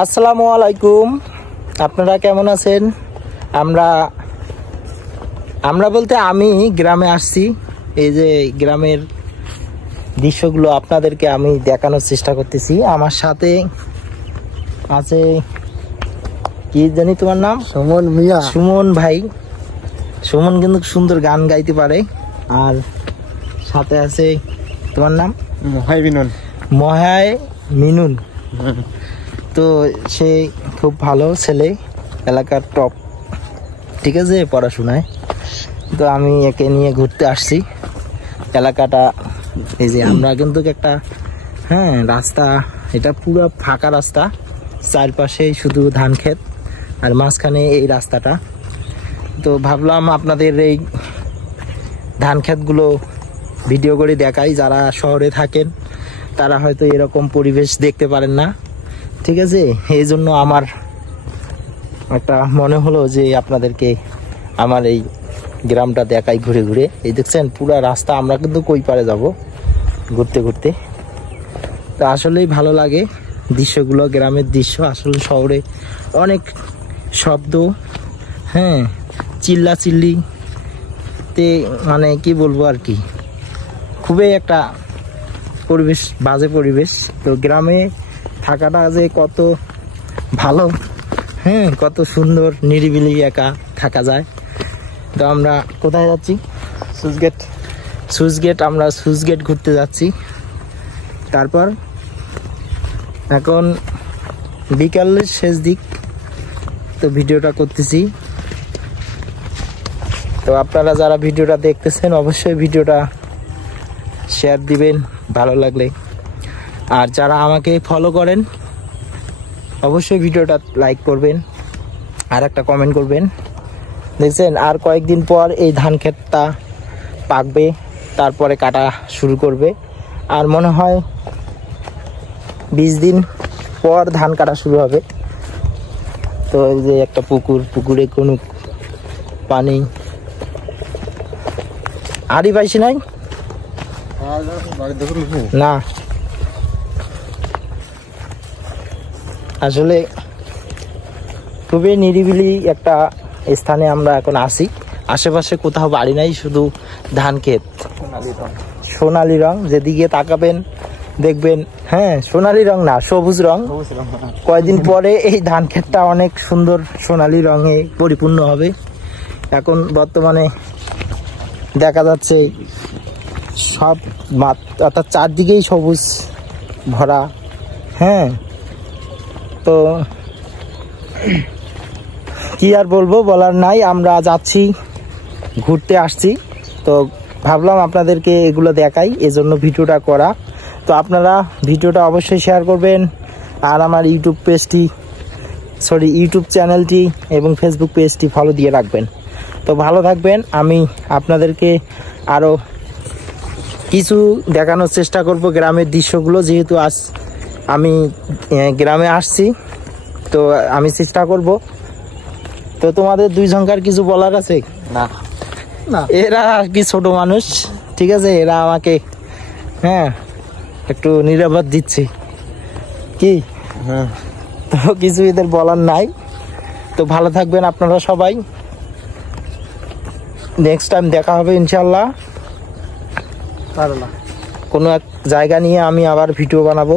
আসসালামু আলাইকুম, আপনারা কেমন আছেন? আমরা বলতে আমি গ্রামে আসছি। এই যে গ্রামের দৃশ্যগুলো আপনাদেরকে আমি দেখানোর চেষ্টা করতেছি। আমার সাথে আছে, কি জানি তোমার নাম? সুমন মিয়া। সুমন ভাই। সুমন কিন্তু সুন্দর গান গাইতে পারে। আর সাথে আছে তোমার নাম? মহায় মিনুন। তো সে খুব ভালো ছেলে, এলাকার টপ, ঠিক আছে পড়াশোনায়। তো আমি একে নিয়ে ঘুরতে আসছি এলাকাটা। এই যে আমরা কিন্তু একটা রাস্তা, এটা পুরো ফাঁকা রাস্তা, চারপাশে শুধু ধান ক্ষেত আর মাঝখানে এই রাস্তাটা। তো ভাবলাম আপনাদের এই ধান ক্ষেতগুলো ভিডিও করে দেখাই। যারা শহরে থাকেন তারা হয়তো এরকম পরিবেশ দেখতে পারেন না, ঠিক আছে। এই জন্য আমার একটা মনে হলো যে আপনাদেরকে আমার এই গ্রামটা দেখাই ঘুরে ঘুরে। এই দেখছেন পুরা রাস্তা, আমরা কিন্তু কই পারে যাব ঘুরতে ঘুরতে। তো আসলেই ভালো লাগে দৃশ্যগুলো, গ্রামের দৃশ্য। আসলে শহরে অনেক শব্দ, চিল্লা চিল্লিতে মানে কি বলবো আর কি, খুবই একটা পরিবেশ, বাজে পরিবেশ। তো গ্রামে থাকাটা যে কত ভালো, কত সুন্দর, নিরিবিলি একা থাকা যায়। তো আমরা কোথায় যাচ্ছি? Switch gate. আমরা সুইচ গেট ঘুরতে যাচ্ছি। তারপর এখন বিকালের শেষ দিক, তো ভিডিওটা করতেছি। তো আপনারা যারা ভিডিওটা দেখতেছেন অবশ্যই ভিডিওটা শেয়ার দিবেন ভালো লাগলে। আর যারা আমাকে ফলো করেন অবশ্যই ভিডিওটা লাইক করবেন আর একটা কমেন্ট করবেন। দেখছেন আর কয়েকদিন পর এই ধান ক্ষেতটা পাকবে, তারপরে কাটা শুরু করবে। আর মনে হয় 20 দিন পর ধান কাটা শুরু হবে। তো এই যে একটা পুকুরে কোনো পানি আড়ি পাইছি নাই না। আসলে খুবই নিরিবিলি একটা স্থানে আমরা এখন আছি। আশেপাশে কোথাও বাড়ি নাই, শুধু ধান ক্ষেত, সোনালি রং। যেদিকে তাকাবেন দেখবেন সোনালি রং না, সবুজ রং। কয়েকদিন পরে এই ধান ক্ষেতটা অনেক সুন্দর সোনালি রঙে পরিপূর্ণ হবে। এখন বর্তমানে দেখা যাচ্ছে সব অর্থাৎ চারদিকেই সবুজ ভরা। তো কি আর বলবো, বলার নাই। আমরা যাচ্ছি, ঘুরতে আসছি, তো ভাবলাম আপনাদেরকে এগুলো দেখাই, এজন্য ভিডিওটা করা। তো আপনারা ভিডিওটা অবশ্যই শেয়ার করবেন। আর আমার ইউটিউব চ্যানেলটি এবং ফেসবুক পেজটি ফলো দিয়ে রাখবেন। তো ভালো থাকবেন। আমি আপনাদেরকে আরও কিছু দেখানোর চেষ্টা করব গ্রামের দৃশ্যগুলো, যেহেতু আজ আমি গ্রামে আসছি, তো আমি চেষ্টা করব। তো তোমাদের দুইজনকার কিছু বলার আছে? না, এরা আর কি ছোট মানুষ, ঠিক আছে। এরা আমাকে একটু নিরাপদ দিচ্ছে কি, তো কিছু এদের বলার নাই। তো ভালো থাকবেন আপনারা সবাই। নেক্সট টাইম দেখা হবে ইনশাল্লাহ। কোনো এক জায়গা নিয়ে আমি আবার ভিডিও বানাবো।